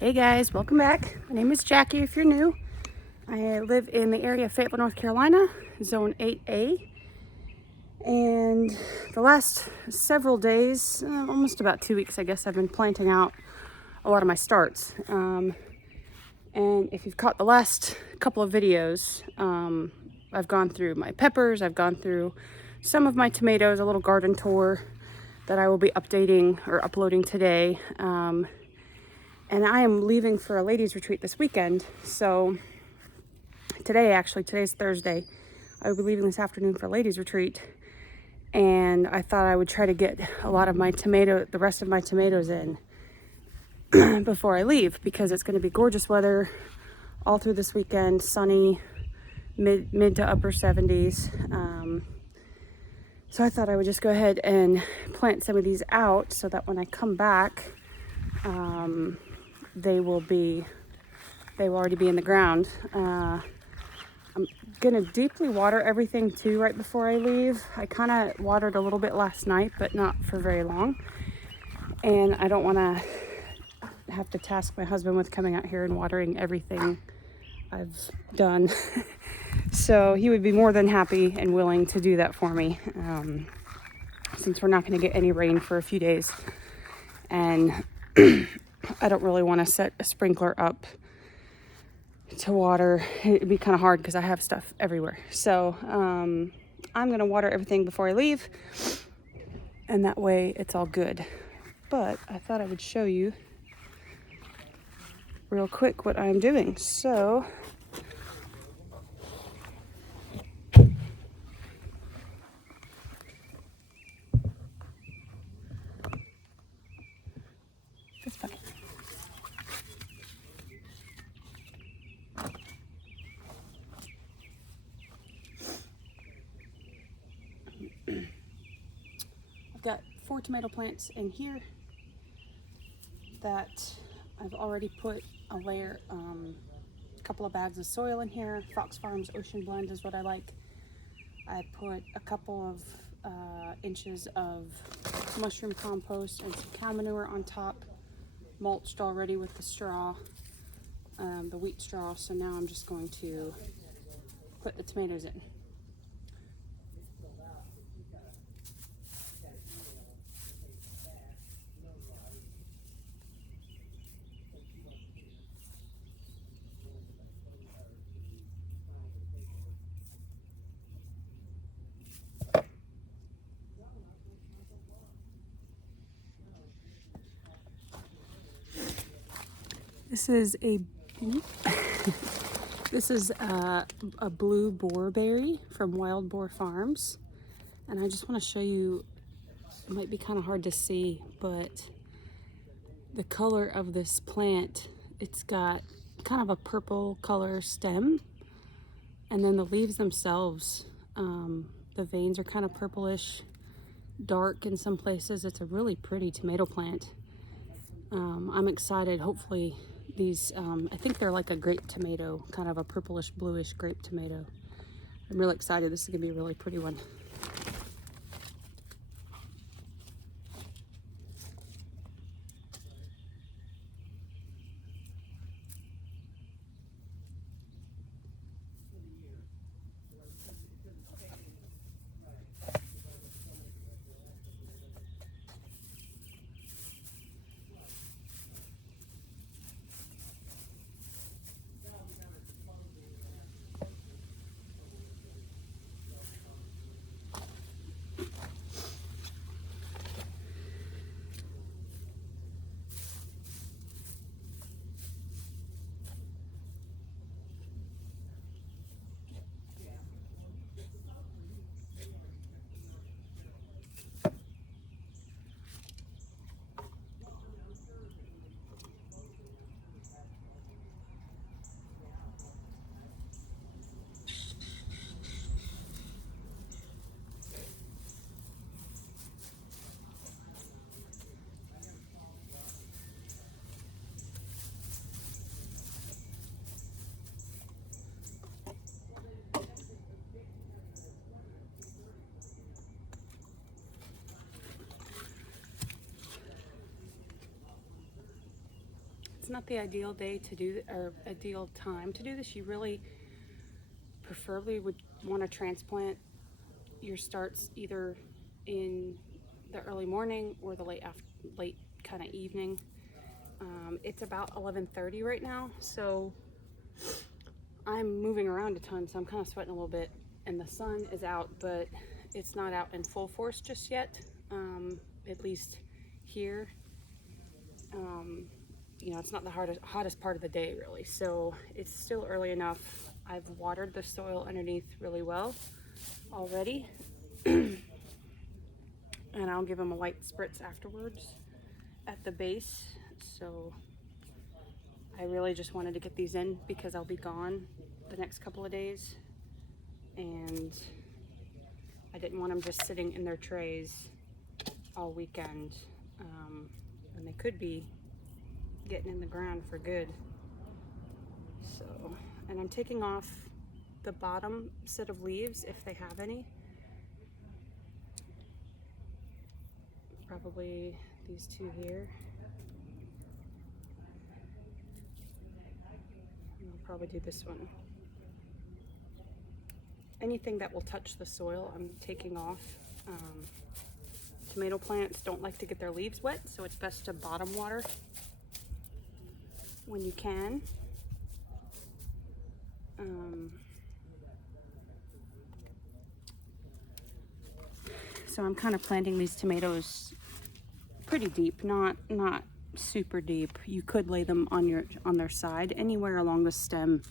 Hey guys, welcome back. My name is Jackie if you're new. I live in the area of Fayetteville, North Carolina, Zone 8A. And the last several days, almost about 2 weeks, I guess, I've been planting out a lot of my starts. And if you've caught the last couple of videos, I've gone through my peppers, I've gone through some of my tomatoes, a little garden tour that I will be updating or uploading today. And I am leaving for a ladies retreat this weekend. So today's Thursday. I will be leaving this afternoon for a ladies retreat. And I thought I would try to get a lot of the rest of my tomatoes in before I leave, because it's going to be gorgeous weather all through this weekend, sunny, mid to upper 70s. So I thought I would just go ahead and plant some of these out so that when I come back, they will already be in the ground. I'm gonna deeply water everything too right before I leave. I kind of watered a little bit last night, but not for very long. And I don't want to have to task my husband with coming out here and watering everything I've done. So he would be more than happy and willing to do that for me, since we're not going to get any rain for a few days. And I don't really want to set a sprinkler up to water. It'd be kind of hard because I have stuff everywhere. So I'm going to water everything before I leave, and that way it's all good. But I thought I would show you real quick what I'm doing. So just a I've got 4 tomato plants in here that I've already put a couple of bags of soil in here. Fox Farms Ocean Blend is what I like. I put a couple of inches of mushroom compost and some cow manure on top, mulched already with the straw, the wheat straw. So now I'm just going to put the tomatoes in. This is a blue boarberry from Wild Boar Farms, and I just want to show you. It might be kind of hard to see, but the color of this plant, it's got kind of a purple color stem, and then the leaves themselves, the veins are kind of purplish, dark in some places. It's a really pretty tomato plant. I'm excited. Hopefully these, I think they're like a grape tomato, kind of a purplish bluish grape tomato. I'm really excited. This is gonna be a really pretty one. not the ideal day to do, or ideal time to do this. You really preferably would want to transplant your starts either in the early morning or the late kind of evening. It's about 11:30 right now, so I'm moving around a ton, so I'm kind of sweating a little bit, and the sun is out, but it's not out in full force just yet, at least here. You know, it's not the hottest part of the day really, so it's still early enough. I've watered the soil underneath really well already, and I'll give them a light spritz afterwards at the base. So I really just wanted to get these in because I'll be gone the next couple of days, and I didn't want them just sitting in their trays all weekend, and they could be getting in the ground for good. So, and I'm taking off the bottom set of leaves if they have any. Probably these two here. And I'll probably do this one. Anything that will touch the soil, I'm taking off. Tomato plants don't like to get their leaves wet, so it's best to bottom water when you can. So I'm kind of planting these tomatoes pretty deep, not super deep. You could lay them on their side anywhere along the stem.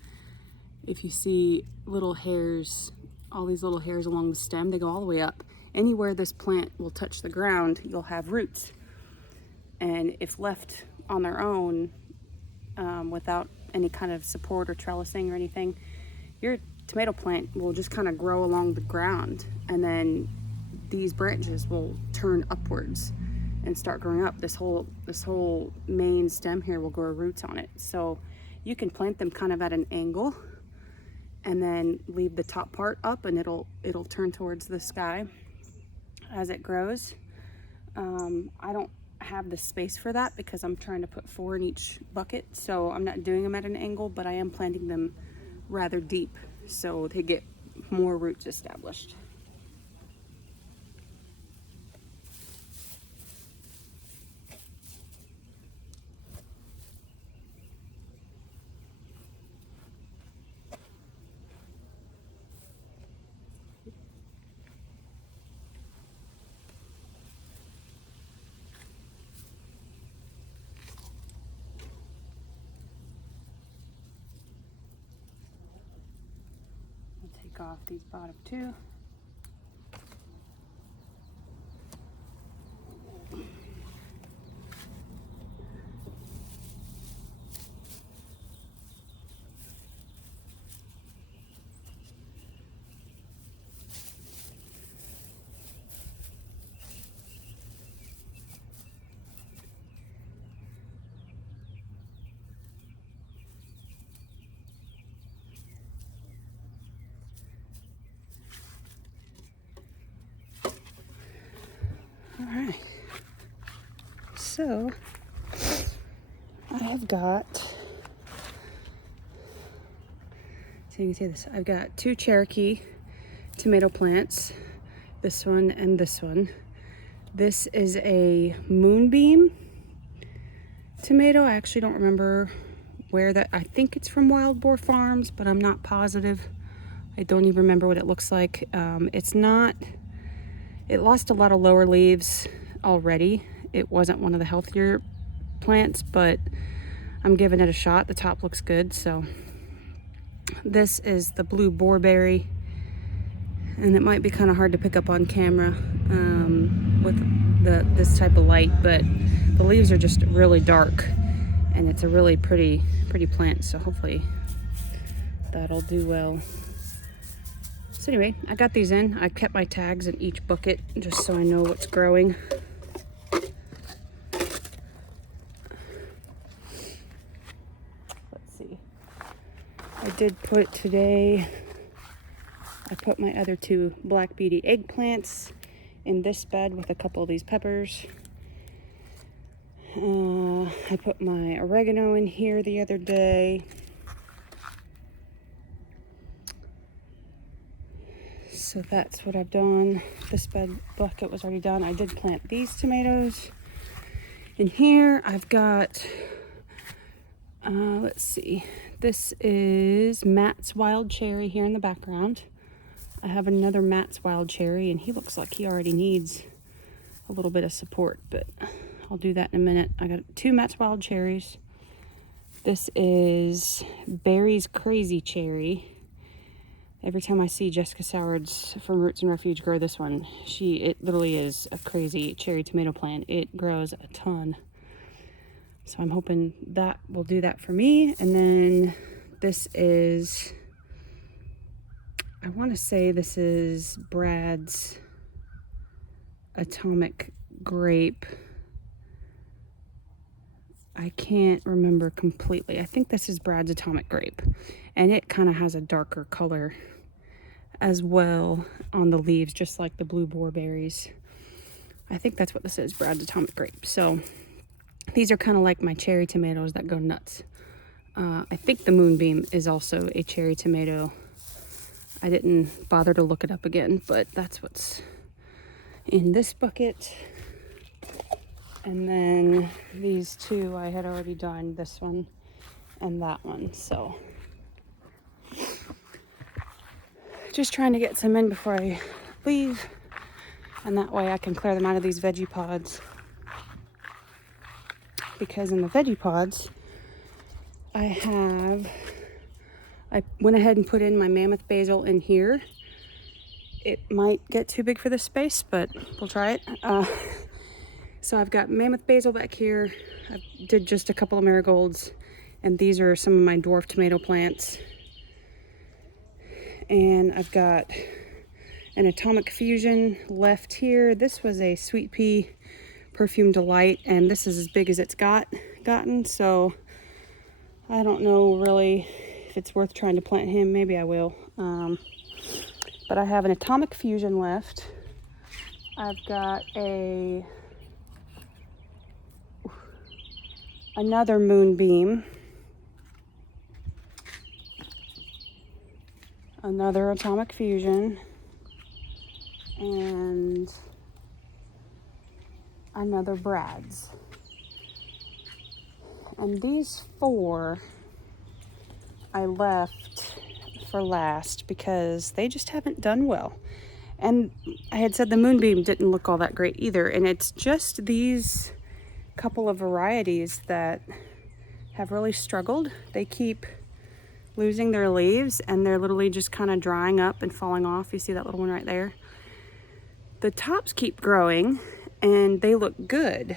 If you see little hairs, all these little hairs along the stem, they go all the way up. Anywhere this plant will touch the ground, you'll have roots. And if left on their own, without any kind of support or trellising or anything, your tomato plant will just kind of grow along the ground, and then these branches will turn upwards and start growing up. This whole main stem here will grow roots on it. So you can plant them kind of at an angle and then leave the top part up, and it'll turn towards the sky as it grows. I don't have the space for that because I'm trying to put 4 in each bucket, so I'm not doing them at an angle, but I am planting them rather deep so they get more roots established. Take off these bottom 2. All right, so I have got, so you can see this, I've got 2 Cherokee tomato plants, this one and this one. This is a Moonbeam tomato. I actually don't remember where that, I think it's from Wild Boar Farms, but I'm not positive. I don't even remember what it looks like. It lost a lot of lower leaves already. It wasn't one of the healthier plants, but I'm giving it a shot. The top looks good. So this is the Blue Boarberry, and it might be kind of hard to pick up on camera with this type of light, but the leaves are just really dark, and it's a really pretty plant. So hopefully that'll do well. So anyway, I got these in. I kept my tags in each bucket just so I know what's growing. Let's see. I did put today, I put my other 2 Black Beauty eggplants in this bed with a couple of these peppers. I put my oregano in here the other day. So that's what I've done. This bucket was already done. I did plant these tomatoes. In here, I've got, let's see. This is Matt's Wild Cherry here in the background. I have another Matt's Wild Cherry, and he looks like he already needs a little bit of support, but I'll do that in a minute. I got 2 Matt's Wild Cherries. This is Barry's Crazy Cherry. Every time I see Jessica Sowards from Roots and Refuge grow this one, it literally is a crazy cherry tomato plant. It grows a ton. So I'm hoping that will do that for me. And then this is, I want to say this is Brad's Atomic Grape. I can't remember completely. I think this is Brad's Atomic Grape, and it kind of has a darker color as well on the leaves, just like the blue boar berries. I think that's what this is, Brad's Atomic Grape. So these are kind of like my cherry tomatoes that go nuts. I think the Moonbeam is also a cherry tomato. I didn't bother to look it up again, but that's what's in this bucket. And then these 2, I had already done this one and that one. So just trying to get some in before I leave. And that way I can clear them out of these veggie pods. Because in the veggie pods, I went ahead and put in my mammoth basil in here. It might get too big for this space, but we'll try it. So I've got mammoth basil back here. I did just a couple of marigolds, and these are some of my dwarf tomato plants. And I've got an Atomic Fusion left here. This was a Sweet Pea Perfume Delight, and this is as big as it's gotten. So I don't know really if it's worth trying to plant him. Maybe I will. But I have an Atomic Fusion left. I've got another Moonbeam, another Atomic Fusion, and another Brad's. And these 4 I left for last because they just haven't done well. And I had said the Moonbeam didn't look all that great either, and it's just these couple of varieties that have really struggled. They keep losing their leaves, and they're literally just kind of drying up and falling off. You see that little one right there? The tops keep growing and they look good,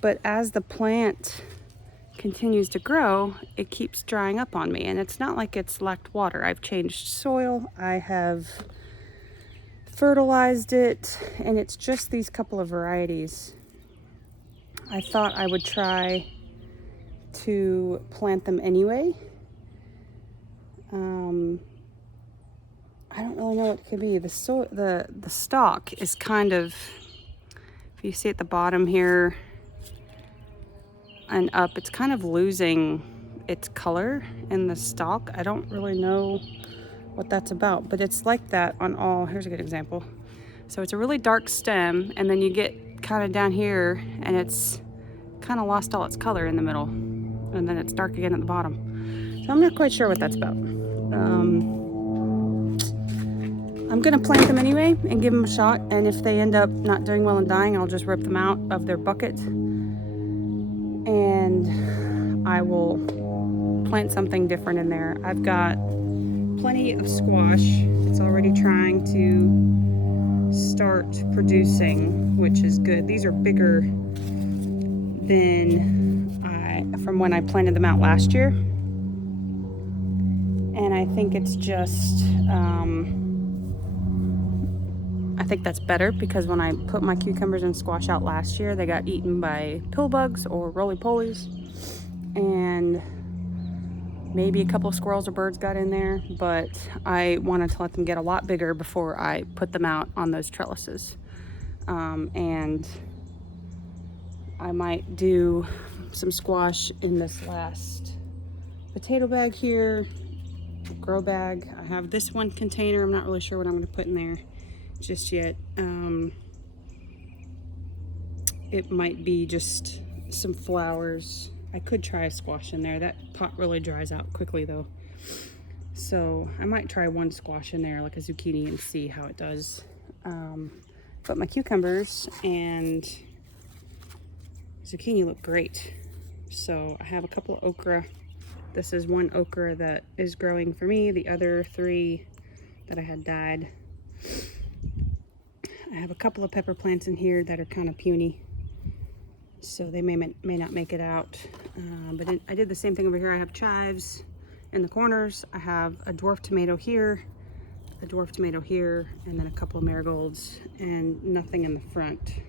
but as the plant continues to grow, it keeps drying up on me. And it's not like it's lacked water. I've changed soil, I have fertilized it, and it's just these couple of varieties. I thought I would try to plant them anyway. I don't really know what it could be. The stalk is kind of, if you see at the bottom here and up, it's kind of losing its color in the stalk. I don't really know what that's about, but it's like that on all. Here's a good example. So it's a really dark stem, and then you get kind of down here and it's kind of lost all its color in the middle, and then it's dark again at the bottom. So I'm not quite sure what that's about. I'm gonna plant them anyway and give them a shot, and if they end up not doing well and dying, I'll just rip them out of their bucket and I will plant something different in there. I've got plenty of squash. It's already trying to start producing, which is good. These are bigger than from when I planted them out last year, and I think it's just I think that's better, because when I put my cucumbers and squash out last year, they got eaten by pill bugs or roly-polies, and maybe a couple of squirrels or birds got in there, but I wanted to let them get a lot bigger before I put them out on those trellises. And I might do some squash in this last potato bag here, grow bag. I have this one container. I'm not really sure what I'm going to put in there just yet. It might be just some flowers. I could try a squash in there. That pot really dries out quickly though. So I might try one squash in there, like a zucchini, and see how it does. But my cucumbers and zucchini look great. So I have a couple of okra. This is one okra that is growing for me. The other 3 that I had died. I have a couple of pepper plants in here that are kind of puny, so they may not make it out. But I did the same thing over here. I have chives in the corners. I have a dwarf tomato here, a dwarf tomato here, and then a couple of marigolds, and nothing in the front.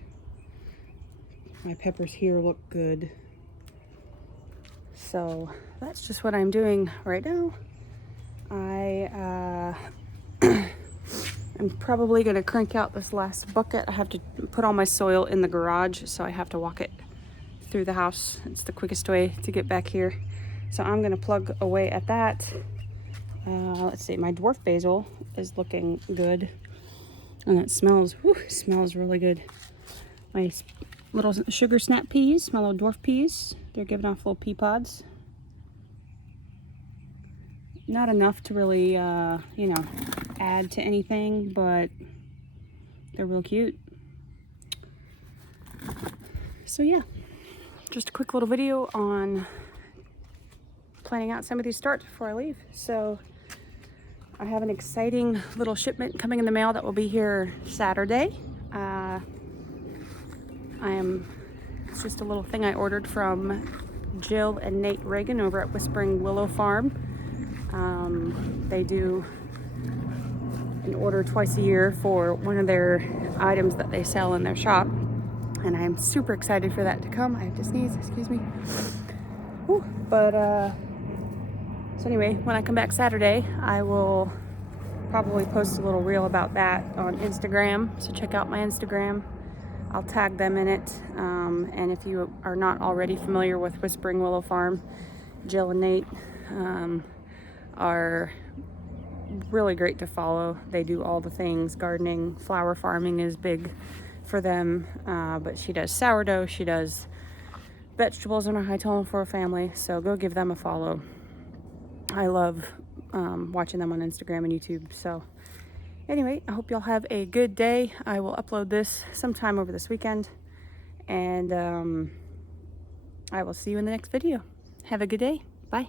My peppers here look good. So that's just what I'm doing right now. I'm probably gonna crank out this last bucket. I have to put all my soil in the garage, so I have to walk it through the house. It's the quickest way to get back here. So I'm gonna plug away at that. Let's see, my dwarf basil is looking good. And it smells really good. My little sugar snap peas, my little dwarf peas, they're giving off little pea pods. Not enough to really, you know, add to anything, but they're real cute. So yeah, just a quick little video on planning out some of these starts before I leave. So I have an exciting little shipment coming in the mail that will be here Saturday. It's just a little thing I ordered from Jill and Nate Reagan over at Whispering Willow Farm. They do an order twice a year for one of their items that they sell in their shop, and I'm super excited for that to come. I have to sneeze, excuse me. Whew. But so anyway, when I come back Saturday, I will probably post a little reel about that on Instagram, so check out my Instagram. I'll tag them in it. And if you are not already familiar with Whispering Willow Farm, Jill and Nate are really great to follow. They do all the things. Gardening, flower farming is big for them, but she does sourdough, she does vegetables in a high tone for a family, so go give them a follow. I love watching them on Instagram and YouTube. So anyway, I hope y'all have a good day. I will upload this sometime over this weekend, and I will see you in the next video. Have a good day. Bye.